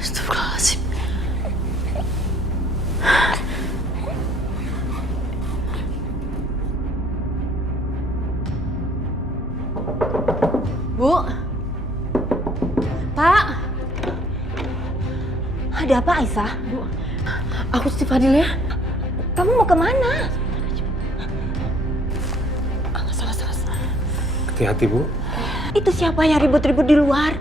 Astagfirullahaladzim. Bu, Pak, Ada apa, Aisyah? Bu, aku Siti Fadil ya. Kamu mau kemana? Salah. Hati-hati, Bu. Itu siapa yang ribut-ribut di luar?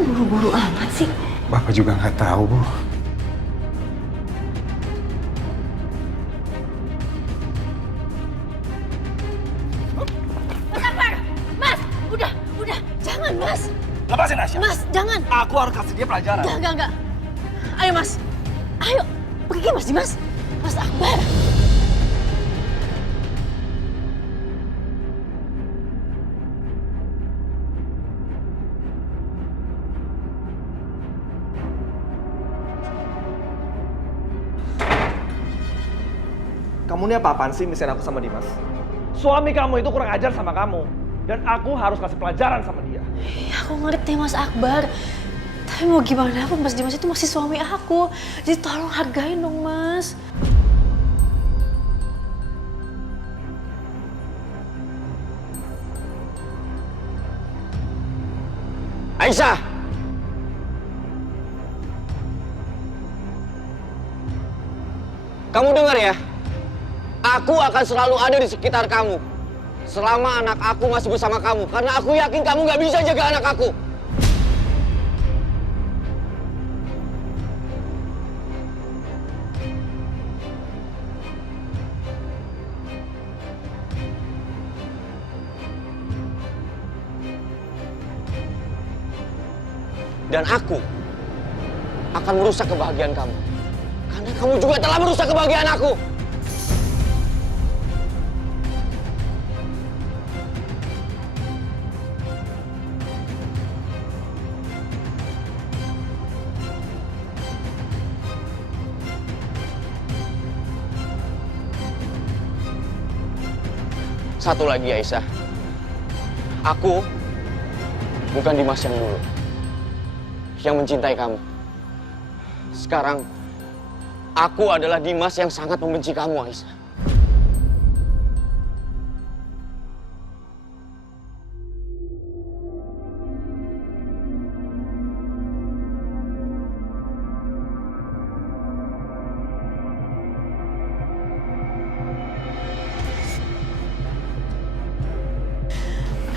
Buru-buru amat sih. Bapak juga nggak tahu, Bu. Mas, udah, jangan Mas. Lepasin Aisyah. Mas, jangan. Aku harus kasih dia pelajaran. Enggak. Ayo Mas, ayo pergi Mas Dimas. Mas Akbar. Kamu ini apa-apaan sih misain aku sama Dimas? Suami kamu itu kurang ajar sama kamu. Dan aku harus kasih pelajaran sama dia. Ya, aku ngerti Mas Akbar. Tapi mau gimana pun Mas Dimas itu masih suami aku. Jadi tolong hargain dong Mas. Aisyah! Kamu dengar ya? Aku akan selalu ada di sekitar kamu. Selama anak aku masih bersama kamu. Karena aku yakin kamu gak bisa jaga anak aku. Dan aku akan merusak kebahagiaan kamu. Karena kamu juga telah merusak kebahagiaan aku. Satu lagi Aisyah. Aku bukan Dimas yang dulu. Yang mencintai kamu. Sekarang, aku adalah Dimas yang sangat membenci kamu, Aisyah.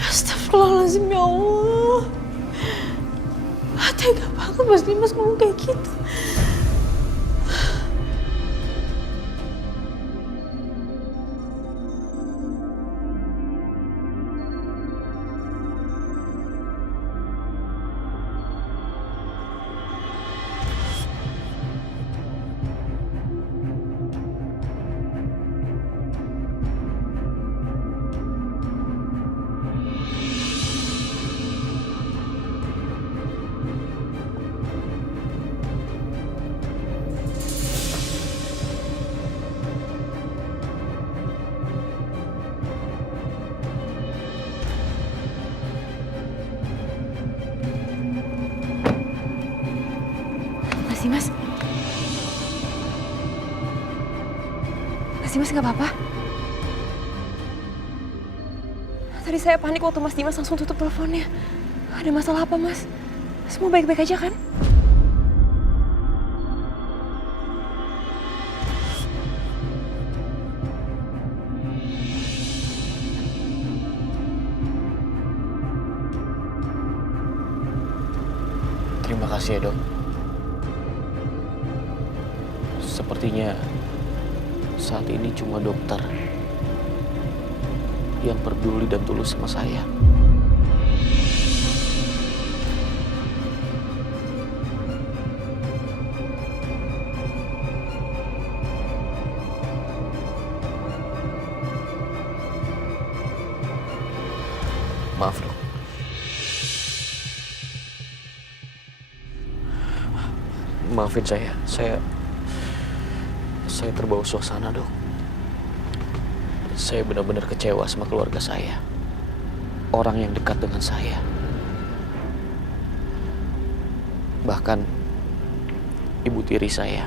Astagfirullahaladzim ya Allah. Tega banget Mas Dimas ngomong kayak gitu. Mas Dimas nggak apa-apa? Tadi saya panik waktu Mas Dimas langsung tutup teleponnya. Ada masalah apa, Mas? Semua baik-baik aja kan? Terima kasih ya, Dok. Sepertinya saat ini cuma dokter yang peduli dan tulus sama saya. Maaf, Dok. Maafin saya terbawa suasana, Dok. Saya benar-benar kecewa sama keluarga saya. orang yang dekat dengan saya. Bahkan ibu tiri saya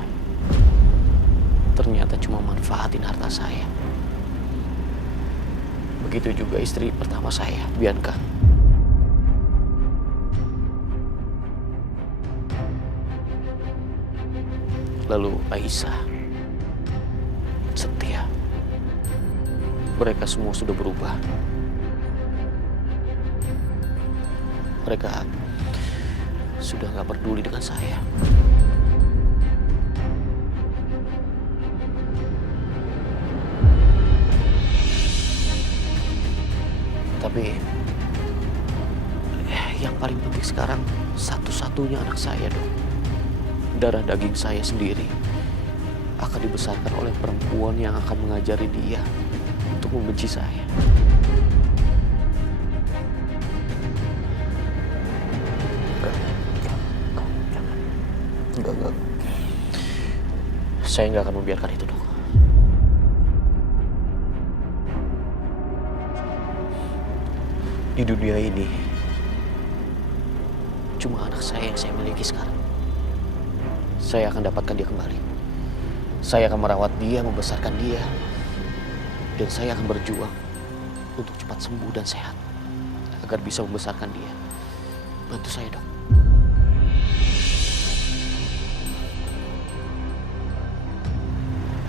ternyata cuma manfaatin harta saya. Begitu juga istri pertama saya, Bianca. Lalu Aisyah, Setia. Mereka semua sudah berubah. Mereka sudah gak peduli dengan saya. Tapi yang paling penting sekarang satu-satunya anak saya, Dok. Darah daging saya sendiri akan dibesarkan oleh perempuan yang akan mengajari dia untuk membenci saya. Enggak. Saya nggak akan membiarkan itu, Dok. Di dunia ini, cuma anak saya yang saya miliki sekarang. Saya akan dapatkan dia kembali. Saya akan merawat dia, membesarkan dia. Dan saya akan berjuang untuk cepat sembuh dan sehat. Agar bisa membesarkan dia. Bantu saya, Dok.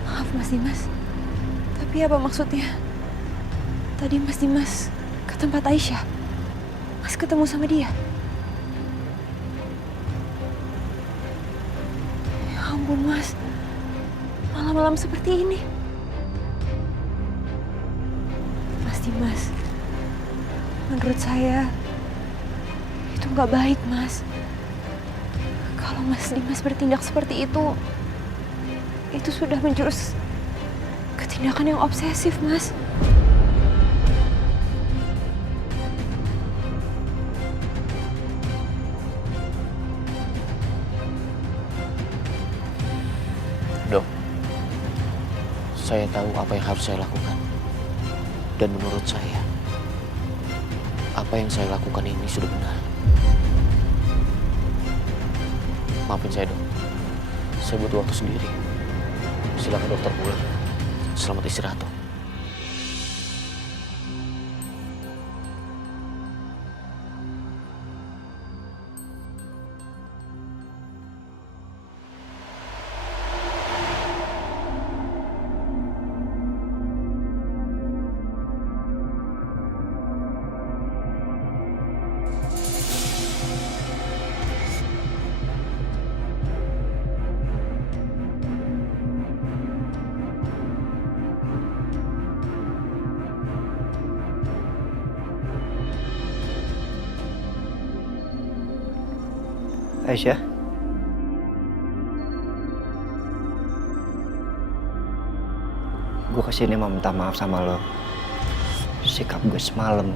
Maaf Mas Dimas, tapi apa maksudnya? Tadi Mas Dimas ke tempat Aisyah. Mas ketemu sama dia. Ya ampun Mas, malam-malam seperti ini. Mas Dimas, menurut saya itu nggak baik Mas. Kalau Mas Dimas bertindak seperti itu sudah menjurus ke tindakan yang obsesif, Mas. Dok, saya tahu apa yang harus saya lakukan. Dan menurut saya, apa yang saya lakukan ini sudah benar. Maafin saya, Dok. Saya butuh waktu sendiri. Silakan dokter pulang. Selamat istirahat, Dok. Aisyah, gue kesini mau minta maaf sama lo. Sikap gue semalam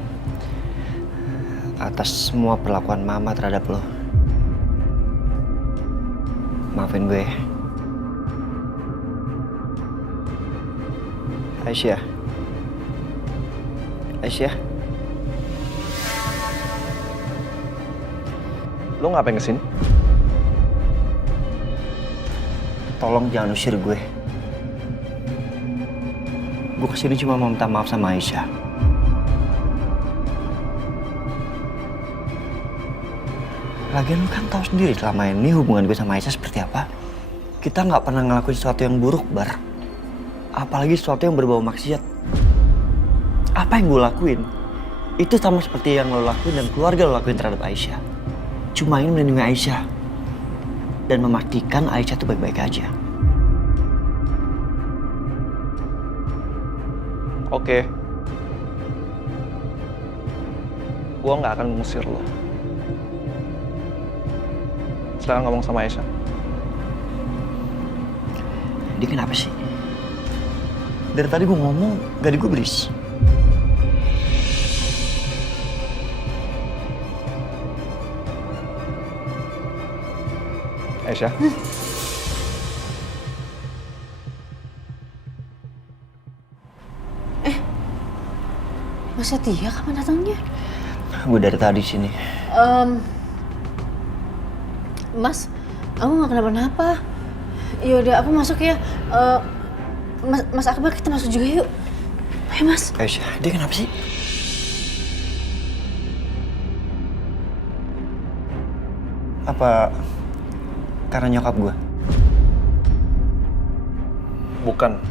atas semua perlakuan mama terhadap lo. Maafin gue. Aisyah. Aisyah. Lo ngapain kesini? Tolong jangan usir gue. Gue kesini cuma mau minta maaf sama Aisyah. Lagian lu kan tahu sendiri selama ini hubungan gue sama Aisyah seperti apa. Kita nggak pernah ngelakuin sesuatu yang buruk, Bar. Apalagi sesuatu yang berbau maksiat. Apa yang gue lakuin, itu sama seperti yang lo lakuin dan keluarga lo lakuin terhadap Aisyah. Cuma ingin melindungi Aisyah dan memastikan Aisyah tuh baik-baik aja. Oke. Gua nggak akan mengusir lo. Sekarang ngomong sama Aisyah. Dia kenapa sih? Dari tadi gue ngomong, gak digubris. Aisyah. Mas Setia kapan datangnya? Gue dari tadi sini. Mas, aku nggak kenapa-napa. Yaudah, aku masuk ya. Mas Akbar, kita masuk juga yuk. Ayo Mas. Aisyah, dia kenapa sih? Apa karena nyokap gue? Bukan.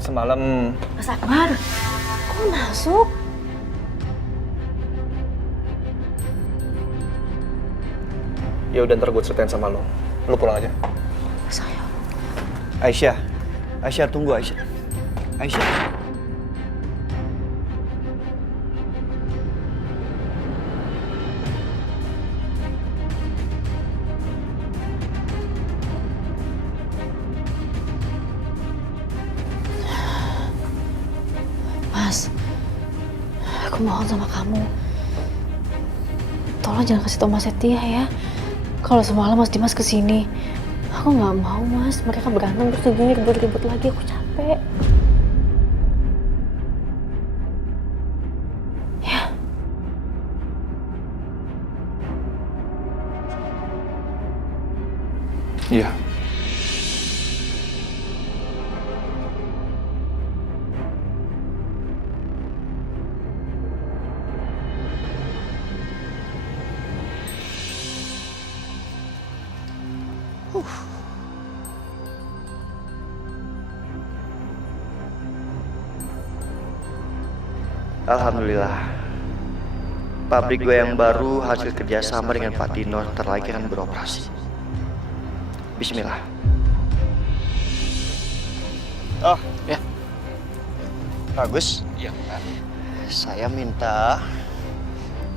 Semalam Mas Akbar, kok masuk? ya udah ntar gue ceritain sama lo. Lo pulang aja. Sayang. Aisyah, tunggu Aisyah. Aisyah. Mas, aku mohon sama kamu. Tolong jangan kasih tau Mas Setia ya. Kalau semalam Mas Dimas kesini, aku nggak mau Mas. Mereka berantem terus begini ribut-ribut lagi. Aku capek. Ya. Iya. Alhamdulillah. Pabrik gue yang baru hasil kerjasama dengan Pak Dino ntar lagi akan beroperasi. Bismillah. Oh, Ya. Bagus. Iya, Pak. Saya minta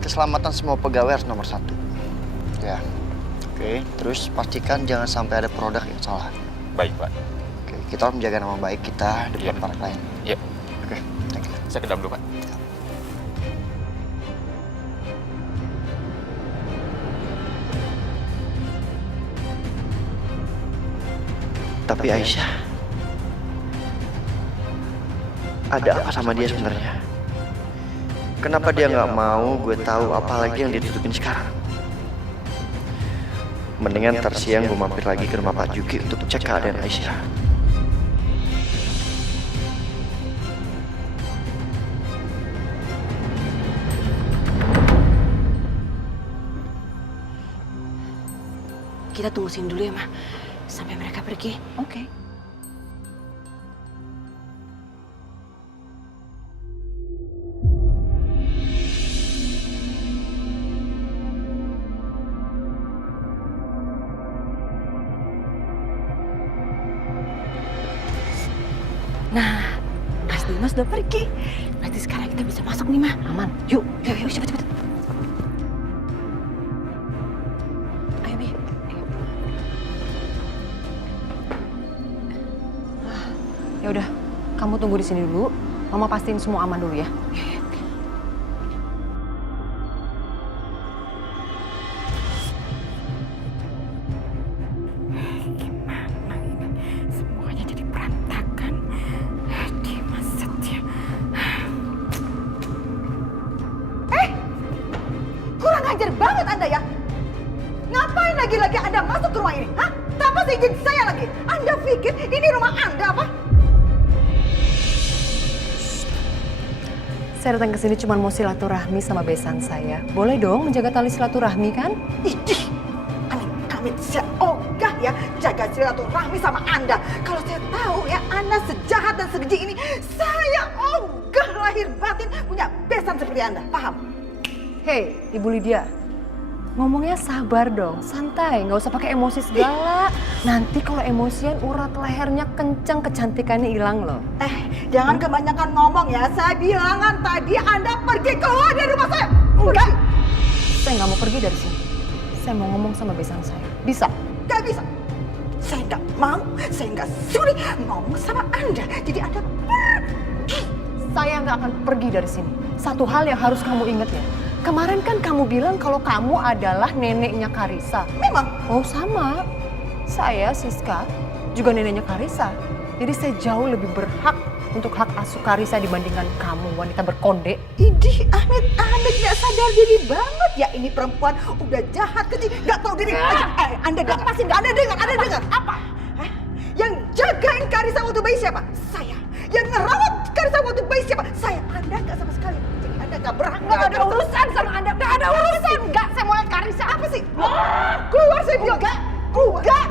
keselamatan semua pegawai harus nomor 1. Ya. Oke, terus pastikan jangan sampai ada produk yang salah. Baik, Pak. Oke, kita harus menjaga nama baik kita depan para klien. Iya. Oke, thank you. Saya ke dalam dulu, Pak. Tapi Aisyah, ada apa sama dia sebenarnya? Kenapa dia nggak mau gue tahu apa lagi yang ditutupin sekarang? Mendingan ntar siang gue mampir lagi ke rumah Pak Juki untuk cek keadaan Aisyah. Kita tunggu sini dulu ya, Ma. Sampai mereka pergi. Oke. Nah, Mas Dimas udah pergi. Berarti sekarang kita bisa masuk nih, Ma. Aman. Yuk, cepet. Ayo, Bi. Ya udah, kamu tunggu di sini dulu. Mama pastiin semua aman dulu ya. Gimana ini? Semuanya jadi berantakan. Dimas Setia. Kurang ajar banget Anda ya. Ngapain lagi-lagi Anda masuk ke rumah ini? Hah? Tanpa seizin saya lagi. Anda pikir ini rumah Anda apa? Saya datang ke sini cuma mau silaturahmi sama besan saya. Boleh dong menjaga tali silaturahmi kan? Idih, amit-amit saya ogah ya jaga silaturahmi sama Anda. Kalau saya tahu ya Anda sejahat dan sekeji ini, saya ogah lahir batin punya besan seperti Anda. Paham? Hei, Ibu Lydia. Ngomongnya sabar dong, santai, nggak usah pakai emosi segala. Nanti kalau emosian urat lehernya kenceng, kecantikannya hilang loh. Jangan kebanyakan ngomong ya. Saya bilangan tadi Anda pergi keluar dari rumah saya. Udah. Saya nggak mau pergi dari sini. Saya mau ngomong sama besan saya. Bisa? Gak bisa. Saya nggak mau, saya nggak sudi ngomong sama Anda. Jadi Anda pergi. Saya nggak akan pergi dari sini. Satu hal yang harus kamu ingat ya. Kemarin kan kamu bilang kalau kamu adalah neneknya Karissa. Memang. Oh sama. Saya, Siska, juga neneknya Karissa. Jadi saya jauh lebih berhak untuk hak asuh Karisa dibandingkan kamu, wanita berkonde. Idih, Ahmed nggak sadar diri banget ya, ini perempuan udah jahat, keji, nggak tahu diri aja. Anda dengar? Anda dengar? Apa? Hah? Yang jagain Karisa waktu bayi siapa? Saya. Yang ngerawat Karisa waktu bayi siapa? Saya. Anda nggak sama sekali. Jadi Anda nggak berhak. Nggak ada urusan sama Anda. Nggak ada urusan. Nggak, saya mau lihat Karisa. Apa sih? Keluar saya bilang. Keluar. Enggak.